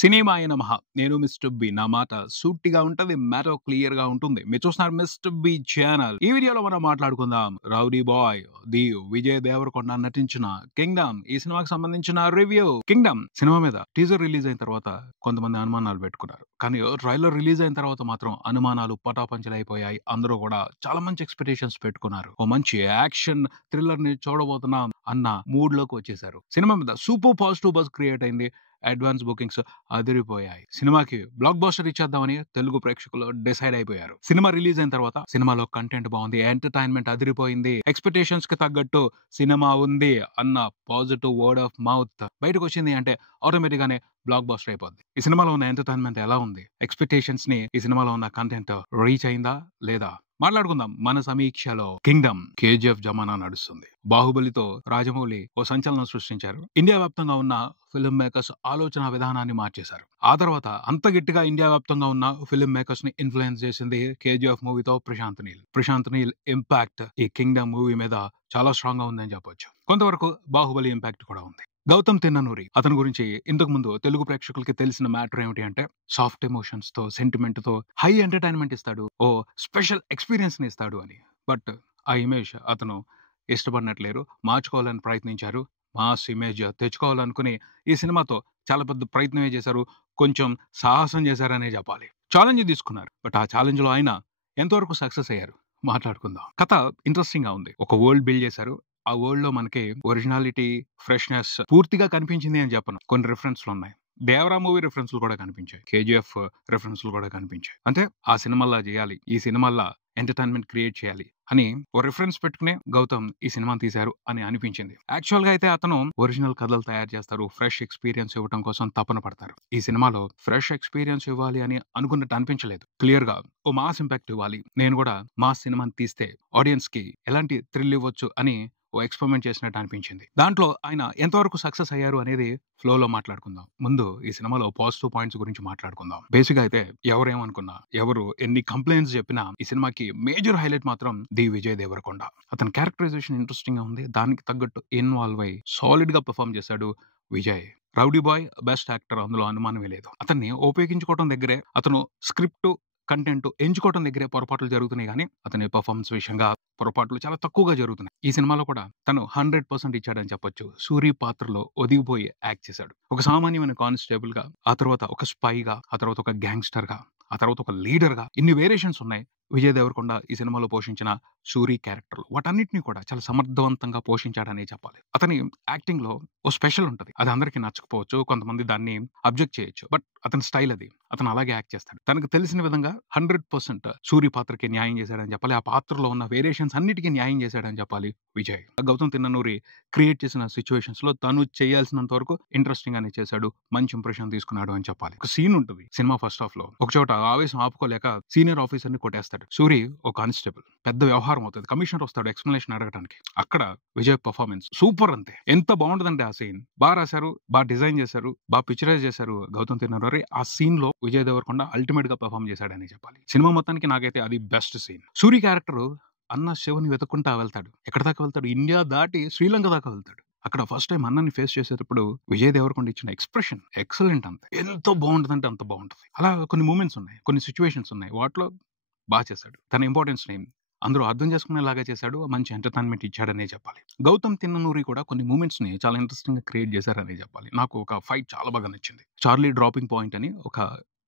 సినిమాయ నమః. నేను mister B. నా మాట సూటిగా ఉంటది. మ్యాటర్ క్లియర్‌గా ఉంటుంది. మీరు చూస్తున్నారు మిస్టర్ బి ఛానల్. ఈ వీడియోలో మనం మాట్లాడుకుందాం 'rowdy boy' the Vijay Deverakonda నటించిన 'కింగ్డమ్' ఈ సినిమాకి సంబంధించిన రివ్యూ. 'కింగ్డమ్' సినిమా మీద టీజర్ రిలీజ్ అయిన తర్వాత కొంతమంది అనుమానాలు పెట్టుకున్నారు. కానీ ట్రైలర్ రిలీజ్ అయిన తర్వాత మాత్రం అనుమానాలు పటాపంచలైపోయాయి. అందరూ కూడా చాలా మంచి ఎక్స్‌పెక్టేషన్స్ పెట్టుకున్నారు. ఓ మంచి యాక్షన్ థ్రిల్లర్‌ని చూడబోతున్నాం అన్న మూడ్‌లోకి వచ్చేసారు. సినిమా మీద సూపర్ పాజిటివ్ బజ్ క్రియేట్ అయింది. అడ్వాన్స్ బుకింగ్స్ అదిరిపోయాయి. సినిమాకి బ్లాక్ బస్టర్ ఇచ్చేద్దామని తెలుగు ప్రేక్షకులు డిసైడ్ అయిపోయారు. సినిమా రిలీజ్ అయిన తర్వాత సినిమాలో కంటెంట్ బాగుంది, ఎంటర్టైన్మెంట్ అదిరిపోయింది, ఎక్స్పెక్టేషన్స్ కి తగ్గట్టు సినిమా ఉంది అన్న పాజిటివ్ వర్డ్ ఆఫ్ మౌత్ బయటకు వచ్చింది అంటే ఆటోమేటిక్ గానే బ్లాక్ బస్టర్ అయిపోద్ది. ఈ సినిమాలో ఉన్న ఎంటర్టైన్మెంట్ ఎలా ఉంది, ఎక్స్పెక్టేషన్స్ ని ఈ సినిమాలో ఉన్న కంటెంట్ రీచ్ అయిందా లేదా మాట్లాడుకుందాం మన సమీక్షలో. 'కింగ్డమ్' కేజీఎఫ్ జమానా నడుస్తుంది. బాహుబలితో రాజమౌళి ఓ సంచలనం సృష్టించారు. ఇండియా వ్యాప్తంగా ఉన్న ఫిల్మ్ మేకర్స్ ఆలోచన విధానాన్ని మార్చేశారు. ఆ తర్వాత అంత గట్టిగా ఇండియా వ్యాప్తంగా ఉన్న ఫిల్మ్ మేకర్స్ ని ఇన్ఫ్లుయెన్స్ చేసింది కేజీఎఫ్ మూవీతో ప్రశాంత్ నీల్ ఇంపాక్ట్ ఈ 'కింగ్డమ్' మూవీ మీద చాలా స్ట్రాంగ్ గా ఉందని చెప్పొచ్చు. కొంతవరకు బాహుబలి ఇంపాక్ట్ కూడా ఉంది. గౌతమ్ తిన్ననూరి అతని గురించి ఇంతకు ముందు తెలుగు ప్రేక్షకులకి తెలిసిన మ్యాటర్ ఏమిటి అంటే సాఫ్ట్ ఎమోషన్స్ తో, సెంటిమెంట్ తో హై ఎంటర్టైన్మెంట్ ఇస్తాడు, ఓ స్పెషల్ ఎక్స్పీరియన్స్ ని ఇస్తాడు అని. బట్ ఆ ఇమేజ్ అతను ఇష్టపడినట్లేరు, మార్చుకోవాలని ప్రయత్నించారు. మాస్ ఇమేజ్ తెచ్చుకోవాలనుకుని ఈ సినిమాతో చాలా పెద్ద ప్రయత్నమే చేశారు. కొంచెం సాహసం చేశారనే చెప్పాలి. ఛాలెంజ్ తీసుకున్నారు. బట్ ఆ ఛాలెంజ్ లో ఆయన ఎంతవరకు సక్సెస్ అయ్యారు మాట్లాడుకుందాం. కథ ఇంట్రెస్టింగ్ గా ఉంది. ఒక వరల్డ్ బిల్డ్ చేశారు. ఆ వరల్డ్ లో మనకి ఒరిజినాలిటీ, ఫ్రెష్నెస్ పూర్తిగా కనిపించింది అని చెప్పను. కొన్ని రిఫరెన్స్లు ఉన్నాయి. దేవరా మూవీ రిఫరెన్స్లు కూడా కనిపించాయి. కేజీఎఫ్ రిఫరెన్స్లు కూడా కనిపించాయి. అంటే ఆ సినిమాల్లా చేయాలి, ఈ సినిమాల్లా ఎంటర్టైన్మెంట్ క్రియేట్ చేయాలి అని ఓ రిఫరెన్స్ పెట్టుకునే గౌతమ్ ఈ సినిమాని తీశారు అని అనిపించింది. యాక్చువల్ గా అయితే అతను ఒరిజినల్ కథలు తయారు చేస్తారు, ఫ్రెష్ ఎక్స్పీరియన్స్ ఇవ్వడం కోసం తపన పడతారు. ఈ సినిమాలో ఫ్రెష్ ఎక్స్పీరియన్స్ ఇవ్వాలి అని అనుకున్నట్టు అనిపించలేదు. క్లియర్ గా ఓ మాస్ ఇంపాక్ట్ ఇవ్వాలి, నేను కూడా మాస్ సినిమాని తీస్తే ఆడియన్స్ కి ఎలాంటి థ్రిల్ ఇవ్వచ్చు అని ఓ ఎక్స్పెరిమెంట్ చేసినట్టు అనిపించింది. దాంట్లో ఆయన ఎంతవరకు సక్సెస్ అయ్యారు అనేది ఫ్లోలో మాట్లాడుకుందాం. ముందు ఈ సినిమాలో పాజిటివ్ పాయింట్స్ గురించి మాట్లాడుకుందాం. బేసిక్ గా అయితే ఎవరేమనుకున్నా, ఎవరు ఎన్ని కంప్లైంట్స్ చెప్పినా ఈ సినిమాకి మేజర్ హైలైట్ మాత్రం ది విజయ్ దేవరకొండ. అతని క్యారెక్టరైజేషన్ ఇంట్రెస్టింగ్ గా ఉంది. దానికి తగ్గట్టు ఇన్వాల్వ్ అయ్యి సాలిడ్ గా పర్ఫామ్ చేశాడు Vijay. Rowdy boy best actor, అందులో అనుమానమే లేదు. అతన్ని ఉపయోగించుకోవడం దగ్గరే, అతను స్క్రిప్ట్ కంటెంట్ ఎంచుకోవడం దగ్గరే పొరపాట్లు జరుగుతున్నాయి కానీ అతని పర్ఫార్మెన్స్ విషయంగా పొరపాట్లు చాలా తక్కువగా జరుగుతున్నాయి. ఈ సినిమాలో కూడా తను 100% ఇచ్చాడని చెప్పొచ్చు. సూరి పాత్రలో ఒదిగిపోయి యాక్ట్ చేశాడు. ఒక సామాన్యమైన కానిస్టేబుల్ గా, ఆ తర్వాత ఒక స్పైగా, ఆ తర్వాత ఒక గ్యాంగ్స్టర్ గా, ఆ తర్వాత ఒక లీడర్ గా ఇన్ని వేరియేషన్స్ ఉన్నాయి విజయ్ దేవరకొండ ఈ సినిమాలో పోషించిన సూరి క్యారెక్టర్. వాటన్నిటిని కూడా చాలా సమర్థవంతంగా పోషించాడనే చెప్పాలి. అతని యాక్టింగ్ లో ఓ స్పెషల్ ఉంటది. అది అందరికీ నచ్చకపోవచ్చు, కొంతమంది దాన్ని అబ్జెక్ట్ చేయొచ్చు. బట్ అతని స్టైల్ అది. అతను అలాగే యాక్ట్ చేస్తాడు. తనకు తెలిసిన విధంగా 100% సూరి పాత్రకి న్యాయం చేశాడని చెప్పాలి. ఆ పాత్రలో ఉన్న వేరియేషన్స్ అన్నిటికీ న్యాయం చేశాడని చెప్పాలి విజయ్. గౌతమ్ తిన్ననూరి క్రియేట్ చేసిన సిచ్యువేషన్స్ లో తను చేయాల్సినంత వరకు ఇంట్రెస్టింగ్ గానే చేశాడు. మంచి ఇంప్రెషన్ తీసుకున్నాడు అని చెప్పాలి. ఒక సీన్ ఉంటుంది సినిమా ఫస్ట్ హాఫ్ లో. ఒక చోట ఆవేశం ఆపుకోలేక సీనియర్ ఆఫీసర్ ని కొట్టేస్తాడు. సూరి ఒక కానిస్టేబుల్, పెద్ద వ్యవహారం అవుతుంది. కమిషనర్ వస్తాడు ఎక్స్ప్లెనేషన్ అడగడానికి. అక్కడ విజయ్ పర్ఫార్మెన్స్ సూపర్. అంతే ఎంత బాగుంటుందంటే ఆ సీన్ బాగా రాశారు, బాగా డిజైన్ చేశారు, బాగా పిక్చరైజ్ చేశారు గౌతమ్ తిన్ననూరి. ఆ సీన్ లో విజయ్ దేవరకొండ అల్టిమేట్ గా పర్ఫార్మ్ చేశాడని చెప్పాలి. సినిమా మొత్తానికి నాకైతే అది బెస్ట్ సీన్. సూరి క్యారెక్టర్ అన్న శివని వెతుక్కుంటా వెళ్తాడు. ఎక్కడ దాకా వెళ్తాడు? ఇండియా దాటి శ్రీలంక దాకా వెళ్తాడు. అక్కడ ఫస్ట్ టైం అన్నని ఫేస్ చేసేటప్పుడు విజయ్ దేవరకొండ ఇచ్చిన ఎక్స్ప్రెషన్ ఎక్సలెంట్. అంతే ఎంత బాగుంటుందంటే అంత బాగుంటుంది. అలా కొన్ని మూమెంట్స్ ఉన్నాయి, కొన్ని సిచ్యువేషన్స్ ఉన్నాయి, వాటిలో బాగా చేశాడు. తన ఇంపార్టెన్స్ ని అందరూ అర్థం చేసుకునేలాగా చేశాడు. మంచి ఎంటర్టైన్మెంట్ ఇచ్చాడనే చెప్పాలి. గౌతమ్ తిన్ననూరి కూడా కొన్ని మూమెంట్స్ ని చాలా ఇంట్రెస్టింగ్ గా క్రియేట్ చేశారనే చెప్పాలి. నాకు ఒక ఫైట్ చాలా బాగా నచ్చింది. చార్లీ డ్రాపింగ్ పాయింట్ అని ఒక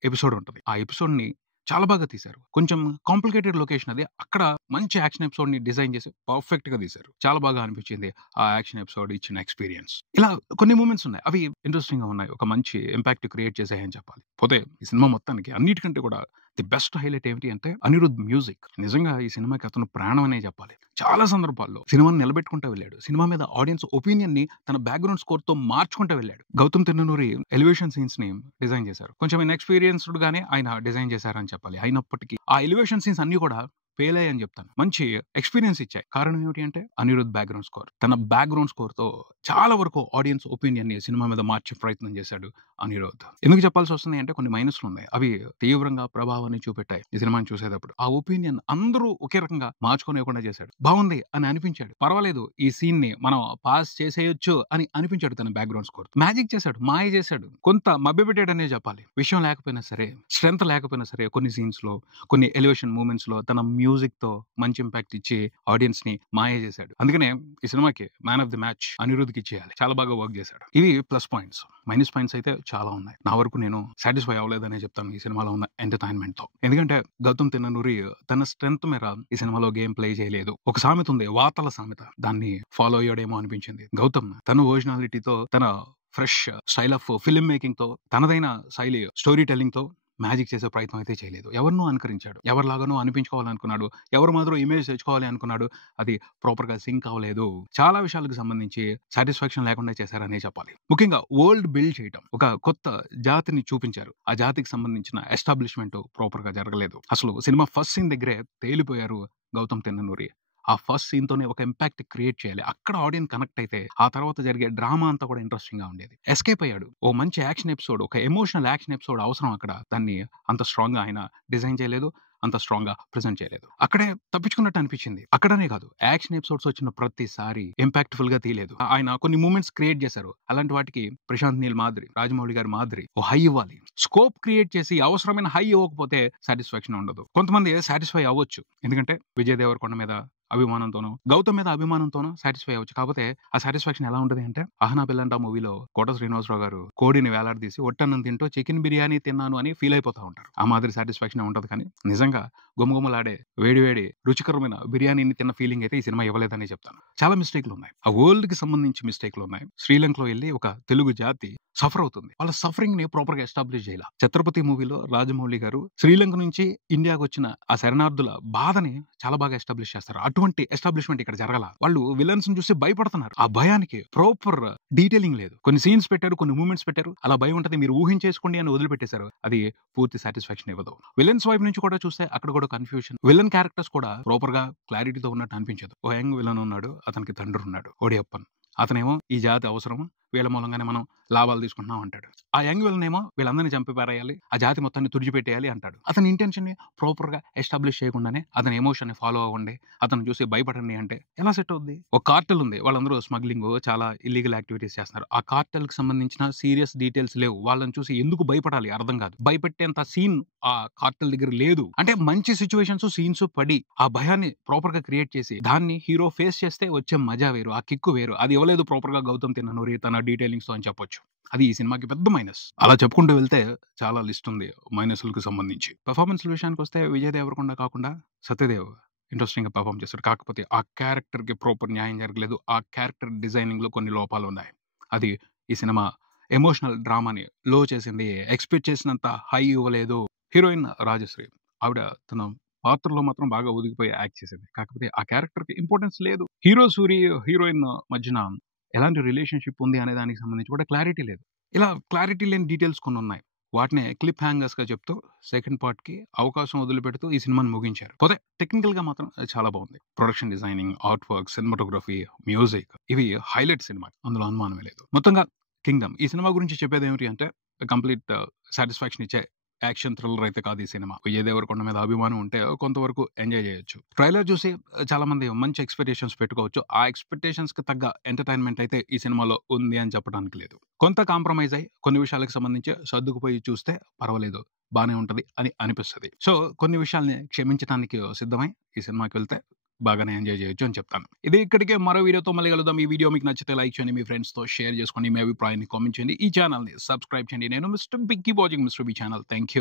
ఎపిసోడ్ ఉంటుంది. ఆ ఎపిసోడ్ ని చాలా బాగా తీశారు. కొంచెం కాంప్లికేటెడ్ లొకేషన్ అది. అక్కడ మంచి యాక్షన్ ఎపిసోడ్ ని డిజైన్ చేసి పర్ఫెక్ట్ గా తీశారు. చాలా బాగా అనిపించింది ఆ యాక్షన్ ఎపిసోడ్ ఇచ్చిన ఎక్స్పీరియన్స్. ఇలా కొన్ని మూమెంట్స్ ఉన్నాయి, అవి ఇంట్రెస్టింగ్ గా ఉన్నాయి, ఒక మంచి ఇంపాక్ట్ క్రియేట్ చేశాయని చెప్పాలి. పోతే ఈ సినిమా మొత్తానికి అన్నిటికంటే కూడా ది బెస్ట్ హైలైట్ ఏమిటి అంటే అనిరుద్ మ్యూజిక్. నిజంగా ఈ సినిమాకి అతను ప్రాణం అనే చెప్పాలి. చాలా సందర్భాల్లో సినిమాని నిలబెట్టుకుంటూ వెళ్ళాడు. సినిమా మీద ఆడియన్స్ ఒపీనియన్ ని తన బ్యాక్గ్రౌండ్ స్కోర్ తో మార్చుకుంటూ వెళ్ళాడు. గౌతమ్ తిన్ననూరి ఎలివేషన్ సీన్స్ ని డిజైన్ చేశారు. కొంచెం ఇన్ఎక్స్పీరియన్స్డ్ గానే ఆయన డిజైన్ చేశారని చెప్పాలి. అయినప్పటికీ ఆ ఎలివేషన్ సీన్స్ అన్ని కూడా ఫెయిల్ అయ్యని చెప్తాను. మంచి ఎక్స్పీరియన్స్ ఇచ్చాయి. కారణం ఏమిటి అంటే అనిరుద్ బ్యాక్గ్రౌండ్ స్కోర్. తన బ్యాక్గ్రౌండ్ స్కోర్ తో చాలా వరకు ఆడియన్స్ ఒపీనియన్ ని సినిమా మీద మార్చే ప్రయత్నం చేశాడు. అనిరుద్. ఎందుకు చెప్పాల్సి వస్తుంది అంటే కొన్ని మైనస్లు ఉన్నాయి. అవి తీవ్రంగా ప్రభావాన్ని చూపెట్టాయి ఈ సినిమాని చూసేటప్పుడు. ఆ ఒపీనియన్ అందరూ ఒకే రకంగా మార్చుకోనివ్వకుండా చేశాడు. బాగుంది అని అనిపించాడు. పర్వాలేదు ఈ సీన్ ని మనం పాస్ చేసేయొచ్చు అని అనిపించాడు తన బ్యాక్గ్రౌండ్ స్కోర్. మ్యాజిక్ చేశాడు, మాయ చేశాడు, కొంత మభ్యపెట్టాడనే చెప్పాలి. విషయం లేకపోయినా సరే, స్ట్రెంత్ లేకపోయినా సరే కొన్ని సీన్స్ లో, కొన్ని ఎలివేషన్ మూమెంట్స్ లో తన మ్యూజిక్ తో మంచి ఇంపాక్ట్ ఇచ్చి ఆడియన్స్ ని మాయ చేశాడు. అందుకనే ఈ సినిమాకి మ్యాన్ ఆఫ్ ది మ్యాచ్ అనిరుద్కి ఇచ్చేయాలి. చాలా బాగా వర్క్ చేశాడు. ఇవి ప్లస్ పాయింట్స్. మైనస్ పాయింట్స్ అయితే చాలా ఉన్నాయి. నా వరకు నేను సాటిస్ఫై అవ్వలేదనే చెప్తాను ఈ సినిమాలో ఉన్న ఎంటర్టైన్మెంట్ తో. ఎందుకంటే గౌతమ్ తిన్ననూరి తన స్ట్రెంత్ మేర ఈ సినిమాలో గేమ్ ప్లే చేయలేదు. ఒక సామెత ఉంది, వాతల సామెత, దాన్ని ఫాలో అయ్యాడేమో అనిపించింది. గౌతమ్ తన ఒరిజినాలిటీతో, తన fresh style of film making తో, తనదైన శైలి స్టోరీ టెల్లింగ్ తో మ్యాజిక్ చేసే ప్రయత్నం అయితే చేయలేదు. ఎవరినో అనుకరించాడు, ఎవరిలాగానో అనిపించుకోవాలనుకున్నాడు, ఎవరు మాత్రం ఇమేజ్ తెచ్చుకోవాలి అనుకున్నాడు. అది ప్రాపర్ గా సింక్ అవ్వలేదు. చాలా విషయాలకు సంబంధించి సాటిస్ఫాక్షన్ లేకుండా చేశారనే చెప్పాలి. ముఖ్యంగా వరల్డ్ బిల్డ్ చేయడం, ఒక కొత్త జాతిని చూపించారు. ఆ జాతికి సంబంధించిన ఎస్టాబ్లిష్మెంట్ ప్రాపర్ గా జరగలేదు. అసలు సినిమా ఫస్ట్ సీన్ దగ్గరే తేలిపోయారు గౌతమ్ తిన్ననూరి. ఆ ఫస్ట్ సీన్ తోనే ఒక ఇంపాక్ట్ క్రియేట్ చేయాలి. అక్కడ ఆడియన్స్ కనెక్ట్ అయితే ఆ తర్వాత జరిగే డ్రామా అంతా కూడా ఇంట్రెస్టింగ్ గా ఉండేది. ఎస్కేప్ అయ్యాడు. ఓ మంచి యాక్షన్ ఎపిసోడ్, ఒక ఎమోషనల్ యాక్షన్ ఎపిసోడ్ అవసరం అక్కడ. దాన్ని అంత స్ట్రాంగ్ గా ఆయన డిజైన్ చేయలేదు, అంత స్ట్రాంగ్ గా ప్రెజెంట్ చేయలేదు. అక్కడే తప్పించుకున్నట్టు అనిపించింది. అక్కడనే కాదు, యాక్షన్ ఎపిసోడ్స్ వచ్చిన ప్రతిసారి ఇంపాక్ట్ఫుల్ గా తీయలేదు. ఆయన కొన్ని మూమెంట్స్ క్రియేట్ చేశారు. అలాంటి వాటికి ప్రశాంత్ నీల్ మాదిరి, రాజమౌళి గారి మాదిరి ఓ హై ఇవ్వాలి. స్కోప్ క్రియేట్ చేసి అవసరమైన హై ఇవ్వకపోతే సాటిస్ఫాక్షన్ ఉండదు. కొంతమంది సాటిస్ఫై అవ్వచ్చు, ఎందుకంటే విజయ్ దేవరకొండ మీద అభిమానంతోనో, గౌతమ్ మీద అభిమానంతోనో సాటిస్ఫై అవ్వచ్చు. కాకపోతే ఆ సాటిస్ఫాక్షన్ ఎలా ఉంటుంది అంటే, అహనా పిల్లంట మూవీలో కోట శ్రీనివాసరావు గారు కోడిని వేలాడదీసి ఒట్టన్నం తింటూ చికెన్ బిర్యానీ తిన్నాను అని ఫీల్ అయిపోతా ఉంటారు. ఆ మాదిరి సాటిస్ఫాక్షన్ ఉంటది. కానీ నిజంగా గుమగుమలాడే వేడివేడి రుచికరమైన బిర్యానీని తిన్న ఫీలింగ్ అయితే ఈ సినిమా ఇవ్వలేదని చెప్తాను. చాలా మిస్టేక్లు ఉన్నాయి. ఆ వరల్డ్ కి సంబంధించి మిస్టేక్లు ఉన్నాయి. శ్రీలంకలో వెళ్ళి ఒక తెలుగు జాతి సఫర్ అవుతుంది. వాళ్ళ సఫరింగ్ ని ప్రాపర్ గా ఎస్టాబ్లిష్ చేయాలి. ఛత్రపతి మూవీలో రాజమౌళి గారు శ్రీలంక నుంచి ఇండియాకు వచ్చిన ఆ శరణార్థుల బాధని చాలా బాగా ఎస్టాబ్లిష్ చేస్తారు. అటువంటి ఎస్టాబ్లిష్మెంట్ ఇక్కడ జరగాల. వాళ్ళు విలన్స్ ని చూసి భయపడుతున్నారు. ఆ భయానికి ప్రాపర్ డీటెయిలింగ్ లేదు. కొన్ని సీన్స్ పెట్టారు, కొన్ని మూమెంట్స్ పెట్టారు, అలా భయం ఉంటది, మీరు ఊహించేసుకోండి అని వదిలిపెట్టేశారు. అది పూర్తి సాటిస్ఫాక్షన్ ఇవ్వదు. విలన్స్ వైపు నుంచి కూడా చూస్తే అక్కడ కూడా కన్ఫ్యూషన్. విలన్ క్యారెక్టర్స్ కూడా ప్రాపర్ గా క్లారిటీతో ఉన్నట్టు అనిపించదు. ఓ యంగ్ విలన్ ఉన్నాడు, అతనికి తండ్రి ఉన్నాడు, ఓడియప్పన్. అతనేమో ఈ జాతి అవసరము, వీళ్ళ మూలంగానే మనం లాభాలు తీసుకుంటున్నాం అంటాడు. ఆ యంగ్ విలన్ ఏమో వీళ్ళందరినీ చంపి పారేయాలి, ఆ జాతి మొత్తాన్ని తుడిచిపెట్టేయాలి అంటాడు. అతని ఇంటెన్షన్ ని ప్రాపర్ గా ఎస్టాబ్లిష్ చేయకుండానే అతని ఎమోషన్ ని ఫాలో అవ్వండి, అతను చూసి భయపడండి అంటే ఎలా సెట్ అవుద్ది? ఒక కార్టెల్ ఉంది, వాళ్ళందరూ స్మగ్లింగ్, చాలా ఇల్లీగల్ యాక్టివిటీస్ చేస్తున్నారు. ఆ కార్టెల్ కి సంబంధించిన సీరియస్ డీటెయిల్స్ లేవు. వాళ్ళని చూసి ఎందుకు భయపడాలి అర్థం కాదు. భయపెట్టేంత సీన్ ఆ కార్టెల్ దగ్గర లేదు. అంటే మంచి సిచ్యువేషన్స్, సీన్స్ పడి ఆ భయాన్ని ప్రాపర్ గా క్రియేట్ చేసి దాన్ని హీరో ఫేస్ చేస్తే వచ్చే మజా వేరు, ఆ కిక్కు వేరు. అది ఇవ్వలేదు ప్రాపర్ గా గౌతమ్ తిన్ననూరి తన డీటెయిలింగ్స్ తో అని చెప్పొచ్చు. అది ఈ సినిమాకి పెద్ద మైనస్. అలా చెప్పుకుంటూ వెళ్తే చాలా లిస్ట్ ఉంది మైనస్లకు సంబంధించి. పెర్ఫార్మెన్స్ విషయానికి వస్తే విజయ్ దేవరకొండ కాకుండా సత్యదేవ్ ఇంట్రెస్టింగ్ గా పర్ఫామ్ చేస్తాడు. కాకపోతే ఆ క్యారెక్టర్ కి ప్రాపర్ న్యాయం జరగలేదు. ఆ క్యారెక్టర్ డిజైనింగ్ లో కొన్ని లోపాలు ఉన్నాయి. అది ఈ సినిమా ఎమోషనల్ డ్రామాని లో చేసింది. ఎక్స్పెక్ట్ చేసినంత హై ఇవ్వలేదు. హీరోయిన్ రాజశ్రీ, ఆవిడ తన పాత్రలో మాత్రం బాగా ఒదిగిపోయి యాక్ట్ చేసింది. కాకపోతే ఆ క్యారెక్టర్ కి ఇంపార్టెన్స్ లేదు. హీరో సూరి, హీరోయిన్ మధ్యన ఎలాంటి రిలేషన్షిప్ ఉంది అనే దానికి సంబంధించి కూడా క్లారిటీ లేదు. ఇలా క్లారిటీ లేని డీటెయిల్స్ కొన్ని ఉన్నాయి. వాటిని క్లిప్ హ్యాంగర్స్ గా చెప్తూ సెకండ్ పార్ట్ కి అవకాశం వదిలిపెడుతూ ఈ సినిమాని ముగించారు. పోతే టెక్నికల్ గా మాత్రం చాలా బాగుంది. Production designing, art work, cinematography, music, ఇవి హైలైట్ సినిమా, అందులో అనుమానమే లేదు. మొత్తంగా కింగ్డమ్ ఈ సినిమా గురించి చెప్పేది ఏమిటి అంటే, కంప్లీట్ సాటిస్ఫాక్షన్ ఇచ్చే యాక్షన్ థ్రిల్లర్ అయితే కాదు ఈ సినిమా. విజయ్ దేవరకొండ మీద అభిమానం ఉంటే కొంతవరకు ఎంజాయ్ చేయొచ్చు. ట్రైలర్ చూసి చాలా మంది మంచి ఎక్స్పెక్టేషన్స్ పెట్టుకోవచ్చు. ఆ ఎక్స్పెక్టేషన్స్ కి తగ్గ ఎంటర్టైన్మెంట్ అయితే ఈ సినిమాలో ఉంది అని చెప్పడానికి లేదు. కొంత కాంప్రమైజ్ అయ్యి కొన్ని విషయాలకు సంబంధించి సర్దుకుపోయి చూస్తే పర్వాలేదు, బానే ఉంటది అని అనిపిస్తుంది. సో కొన్ని విషయాల్ని క్షమించడానికి సిద్ధమై ఈ సినిమాకి వెళ్తే బాగానే ఎంజాయ్ చేయొచ్చు అని చెప్తాను. ఇది ఇక్కడికే, మరో వీడియోతో మళ్ళీ కలుద్దాం. ఈ వీడియో మీకు నచ్చితే లైక్ చేయండి, మీ ఫ్రెండ్స్ తో షేర్ చేసుకోండి, మీ అభిప్రాయాన్ని కామెంట్ చేయండి, ఈ ఛానల్ ని సబ్స్క్రైబ్ చేయండి. నేను mister Bikki watching mister B channel. Thank you.